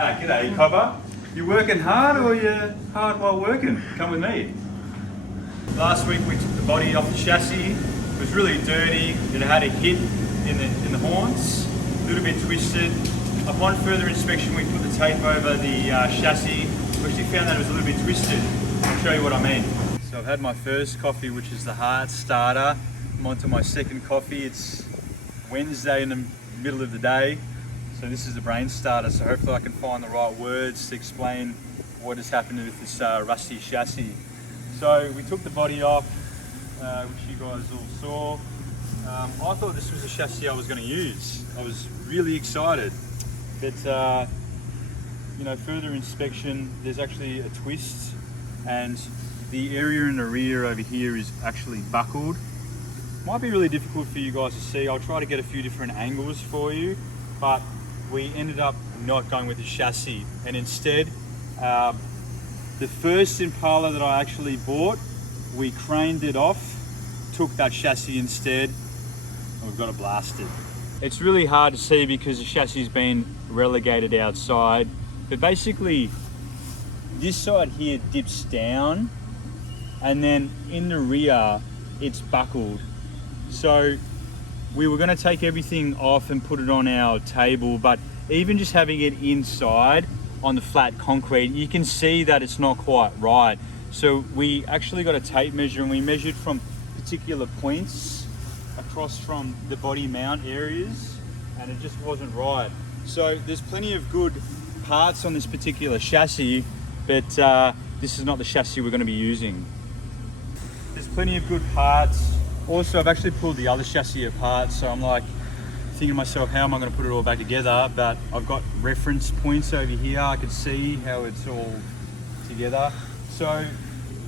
G'day, Copper. You working hard or you hard while working? Come with me. Last week we took the body off the chassis. It was really dirty. It had a hit in the horns, a little bit twisted. Upon further inspection, we put the tape over the chassis. We actually found that it was a little bit twisted. I'll show you what I mean. So I've had my first coffee, which is the heart starter. I'm on to my second coffee. It's Wednesday in the middle of the day. So this is the brain starter, so hopefully I can find the right words to explain what has happened with this rusty chassis. So we took the body off, which you guys all saw. I thought this was a chassis I was going to use. I was really excited, but you know, further inspection, there's actually a twist, and the area in the rear over here is actually buckled. Might be really difficult for you guys to see. I'll try to get a few different angles for you, but we ended up not going with the chassis, and instead the first Impala that I actually bought, we craned it off, took that chassis instead, and we've got it blasted. It's really hard to see because the chassis has been relegated outside, but basically this side here dips down, and then in the rear it's buckled. So we were going to take everything off and put it on our table, but even just having it inside on the flat concrete, you can see that it's not quite right. So we actually got a tape measure, and we measured from particular points across from the body mount areas, and it just wasn't right. So there's plenty of good parts on this particular chassis, but this is not the chassis we're going to be using. There's plenty of good parts. Also, I've actually pulled the other chassis apart, so I'm like thinking to myself, how am I going to put it all back together? But I've got reference points over here. I can see how it's all together. So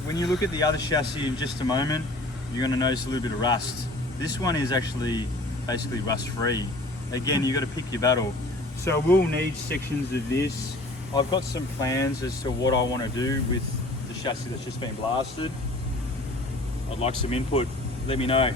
when you look at the other chassis in just a moment, you're going to notice a little bit of rust. This one is actually basically rust free. Again, you've got to pick your battle. So we'll need sections of this. I've got some plans as to what I want to do with the chassis that's just been blasted. I'd like some input. Let me know.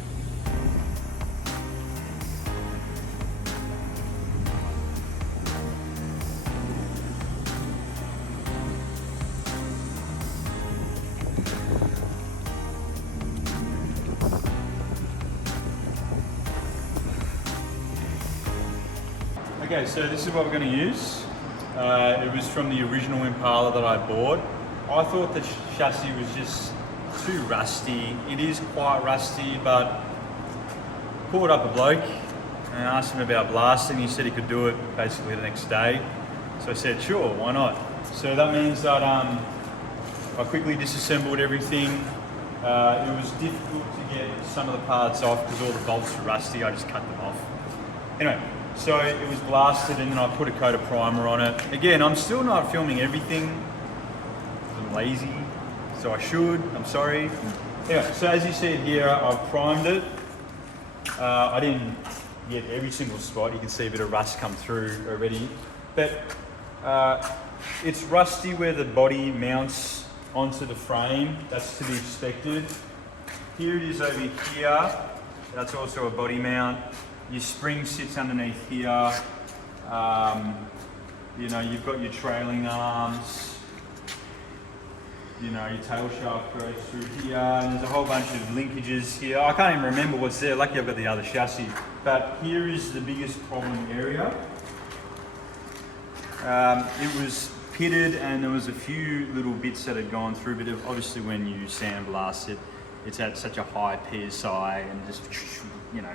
Okay, so this is what we're going to use. It was from the original Impala that I bought. I thought the chassis was just too rusty. It is quite rusty, but called up a bloke and asked him about blasting. He said he could do it basically the next day. So I said, sure, why not? So that means that I quickly disassembled everything. It was difficult to get some of the parts off because all the bolts were rusty. I just cut them off. Anyway, so it was blasted, and then I put a coat of primer on it. Again, I'm still not filming everything. I'm lazy. So I should, I'm sorry. Anyway, so as you see it here, I've primed it. I didn't get every single spot. You can see a bit of rust come through already. But it's rusty where the body mounts onto the frame. That's to be expected. Here it is over here. That's also a body mount. Your spring sits underneath here. You know, you've got your trailing arms. You know, your tail shaft goes through here, and there's a whole bunch of linkages here. I can't even remember what's there. Lucky I've got the other chassis. But here is the biggest problem area. It was pitted, and there was a few little bits that had gone through, but obviously when you sandblast it, it's at such a high PSI, and just, you know,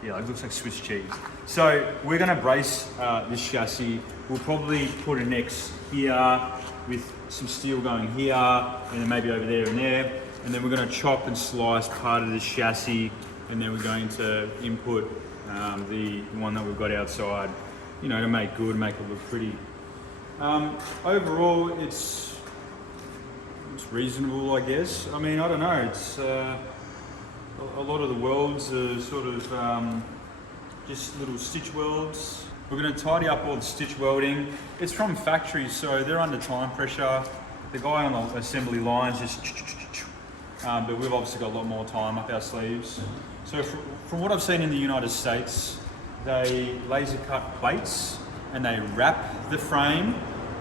yeah, it looks like Swiss cheese. So we're going to brace this chassis. We'll probably put an X here with some steel going here, and then maybe over there and there. And then we're going to chop and slice part of this chassis, and then we're going to input the one that we've got outside, you know, to make good, make it look pretty. Overall, it's reasonable, I guess. I mean, I don't know. It's a lot of the welds are sort of just little stitch welds. We're going to tidy up all the stitch welding. It's from factory, so they're under time pressure. The guy on the assembly lines just, but we've obviously got a lot more time up our sleeves. So from what I've seen in the United States, they laser cut plates and they wrap the frame.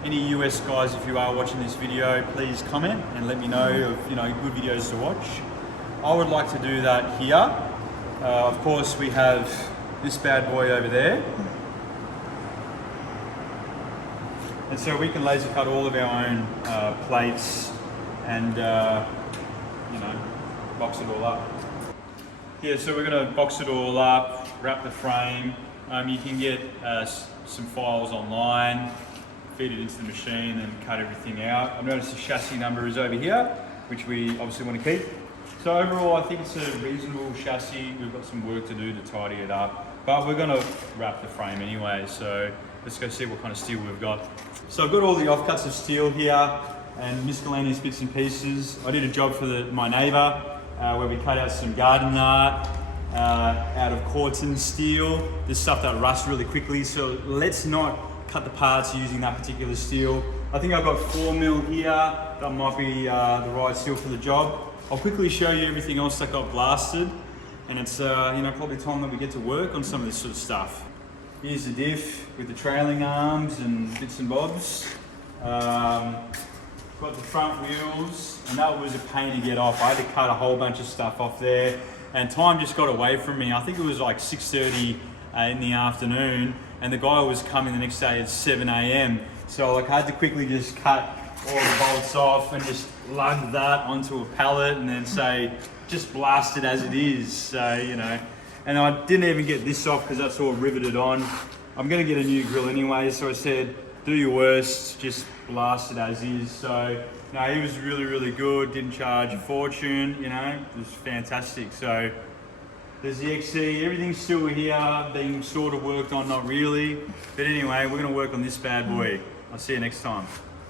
Any US guys, if you are watching this video, please comment and let me know of good videos to watch. I would like to do that here. Of course, we have this bad boy over there. And so we can laser cut all of our own plates and box it all up. Yeah, so we're going to box it all up, wrap the frame. You can get some files online, feed it into the machine and cut everything out. I've noticed the chassis number is over here, which we obviously want to keep. So overall, I think it's a reasonable chassis. We've got some work to do to tidy it up, but we're going to wrap the frame anyway. So let's go see what kind of steel we've got. So I've got all the offcuts of steel here and miscellaneous bits and pieces. I did a job for my neighbour where we cut out some garden art out of Corten steel. This stuff that rusts really quickly, so let's not cut the parts using that particular steel. I think I've got 4mm here. That might be the right steel for the job. I'll quickly show you everything else that got blasted, and it's probably time that we get to work on some of this sort of stuff. Here's the diff with the trailing arms and bits and bobs. Got the front wheels, and that was a pain to get off. I had to cut a whole bunch of stuff off there, and time just got away from me. I think it was like 6:30 in the afternoon, and the guy was coming the next day at 7 a.m. So I had to quickly just cut all the bolts off and just lug that onto a pallet and then say, just blast it as it is. So, and I didn't even get this off because that's all riveted on. I'm gonna get a new grill anyway, so I said, do your worst, just blast it as is. So, no, he was really, really good, didn't charge a fortune, it was fantastic. So, there's the XC, everything's still here, being sort of worked on, not really. But anyway, we're gonna work on this bad boy. I'll see you next time.